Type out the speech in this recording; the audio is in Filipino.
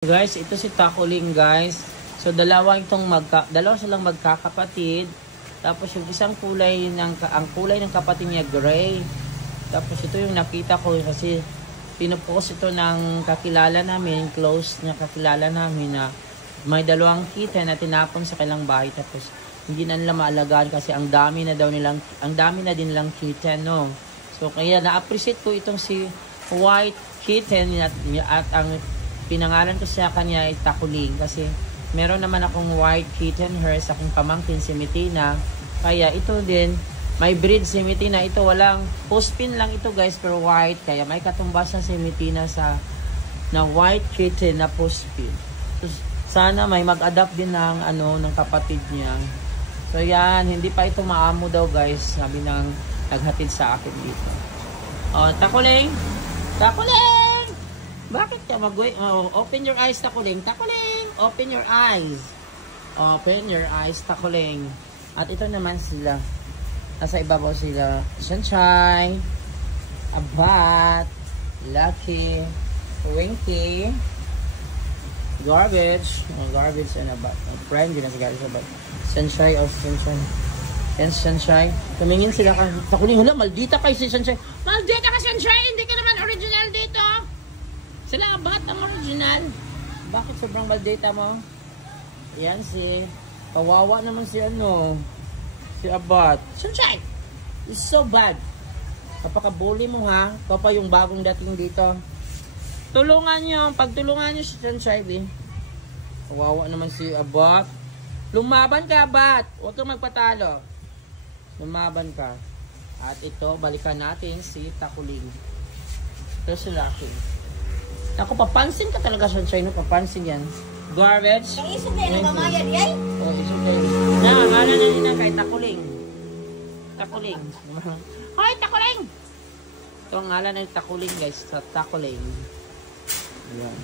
Guys, ito si Takuling, guys. So dalawa silang magkakapatid. Tapos yung isang ang kulay ng kapatid niya gray. Tapos ito yung nakita ko kasi pinopost ito ng kakilala namin, close na kakilala namin na may dalawang kitten na tinapon sa kailang bahay. Tapos hindi na nila maalagaan kasi ang dami na din lang kitten, no. So kaya na-appreciate ko itong si white kitten at ang pinangalan ko sa kanya ay Takuling kasi meron naman akong white kitten her sa aking pamangkin si Mitina. Kaya ito din, may breed si Mitina. Ito walang postpin lang ito, guys, pero white. Kaya may katumbas na si Mitina na white kitten na postpin. So, sana may mag-adapt din ng kapatid niya. So yan, hindi pa ito maamo daw, guys. Sabi ng naghatid sa akin dito. Oh, Takuling! Takuling! Bakit ka open your eyes, Takuling. Takuling! Open your eyes. Open your eyes, Takuling. At ito naman sila. Nasa ibabaw sila. Sunshine. Abat. Lucky. Winky. Garbage. Garbage and Abat. Friend, yun na sa Abat. Sunshine or Sunshine. And Sunshine. Tumingin sila ka. Takuling, hula, maldita kayo si Sunshine. Maldita ka, Sunshine! Hindi ka naman original dito. Sila Abat ang original. Bakit sobrang maldita mo? Yan si... Kawawa naman si si Abat. Sunshine! It's so bad. Kapaka-bully mo, ha? Ikaw pa yung bagong dating dito. Tulungan nyo. Pagtulungan nyo si Sunshine, eh. Kawawa naman si Abat. Lumaban ka, Abat. Huwag kang magpatalo. Lumaban ka. At ito, balikan natin si Takuling. Ito si Lucky. Ako, papansin ka talaga, Sunshine. No? Papansin yan. Garbage. Ang isog na yung kamayad, yay? Oh, isog na yun. Nakakala na nila kay Takuling. Takuling. Hoy, Takuling! Ito ang ngalan ng Takuling, guys. Sa Takuling. Ayan.